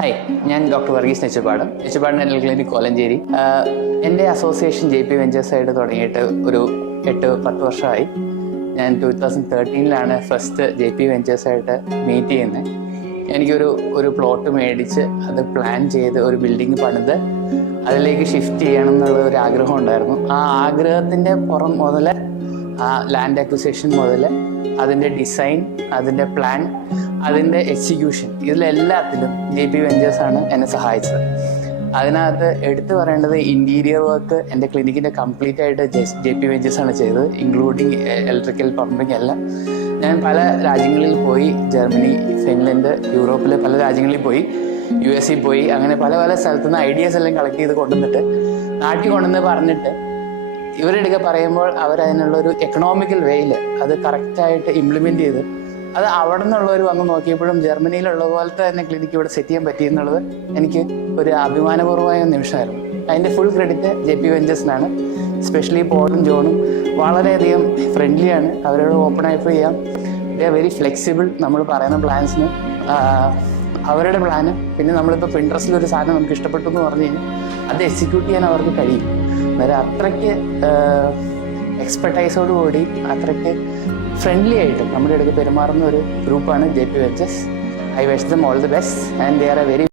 Hi, ഞാൻ doctor Varghese Nechupadan dental clinic Kolenchery. എൻ്റെ association JP ventures ആയിട്ട് തുടങ്ങിയിട്ട് ഒരു 8-10 വർഷമായി. ഞാൻ 2013 ഫസ്റ്റ് JP വെഞ്ചേഴ്സ് ആയിട്ട് മീറ്റ് ചെയ്യുന്നത്. എനിക്കൊരു പ്ലോട്ട് മേടിച്ച് അത് പ്ലാൻ ചെയ്ത് ഒരു ബിൽഡിംഗ് പണിത് അതിലേക്ക് ഷിഫ്റ്റ് ചെയ്യണം എന്നുള്ള ഒരു ആഗ്രഹം ഉണ്ടായിരുന്നു. ആ ആഗ്രഹത്തിൻ്റെ പുറം മുതൽ ആ ലാൻഡ് അക്വിസിഷൻ മുതൽ അതിൻ്റെ ഡിസൈൻ, അതിൻ്റെ പ്ലാൻ, അതിൻ്റെ എക്സിക്യൂഷൻ, ഇതിലെല്ലാത്തിലും JP വെഞ്ചേഴ്സാണ് എന്നെ സഹായിച്ചത്. അതിനകത്ത് എടുത്തു പറയേണ്ടത് ഇൻറ്റീരിയർ വർക്ക് എൻ്റെ ക്ലിനിക്കിൻ്റെ കംപ്ലീറ്റ് ആയിട്ട് JP വെഞ്ചേഴ്സാണ് ചെയ്തത്, ഇൻക്ലൂഡിങ് ഇലക്ട്രിക്കൽ, പമ്പിങ് എല്ലാം. ഞാൻ പല രാജ്യങ്ങളിൽ പോയി, ജർമ്മനി, ഫിൻലൻഡ്, യൂറോപ്പിലെ പല രാജ്യങ്ങളിൽ പോയി, USA പോയി, അങ്ങനെ പല പല സ്ഥലത്തുനിന്ന് ഐഡിയാസ് എല്ലാം കളക്ട് ചെയ്ത് കൊണ്ടുവന്നിട്ട് നാട്ടിൽ കൊണ്ടുവന്ന് പറഞ്ഞിട്ട് ഇവരുടെയൊക്കെ പറയുമ്പോൾ അവരതിനുള്ളൊരു എക്കണോമിക്കൽ വേയിൽ അത് കറക്റ്റായിട്ട് ഇംപ്ലിമെൻ്റ് ചെയ്ത് അത് അവിടെ നിന്നുള്ളവർ വന്ന് നോക്കിയപ്പോഴും ജർമ്മനിയിലുള്ള പോലത്തെ തന്നെ ക്ലിനിക്ക് ഇവിടെ സെറ്റ് ചെയ്യാൻ പറ്റിയെന്നുള്ളത് എനിക്ക് ഒരു അഭിമാനപൂർവമായ നിമിഷമായിരുന്നു. അതിൻ്റെ ഫുൾ ക്രെഡിറ്റ് JP വെഞ്ചേഴ്സിനാണ്. എസ്പെഷ്യലി പോളും ജോണും വളരെയധികം ഫ്രണ്ട്ലിയാണ്, അവരോട് ഓപ്പൺ ആയിട്ട് ചെയ്യാം. They are very flexible. നമ്മൾ പറയുന്ന പ്ലാൻസിന് അവരുടെ പ്ലാന്, പിന്നെ നമ്മളിപ്പോൾ പിൻട്രസ്റ്റിൽ ഒരു സാധനം നമുക്ക് ഇഷ്ടപ്പെട്ടു എന്ന് പറഞ്ഞു കഴിഞ്ഞാൽ അത് എക്സിക്യൂട്ട് ചെയ്യാൻ അവർക്ക് കഴിയും. അന്നേരം അത്രയ്ക്ക് എക്സ്പെർട്ടൈസോട് കൂടി അത്രയ്ക്ക് ഫ്രണ്ട്ലി ആയിട്ട് നമ്മുടെ ഇടയ്ക്ക് പെരുമാറുന്ന ഒരു ഗ്രൂപ്പാണ് JP ventures. I wish them all the best and they are A very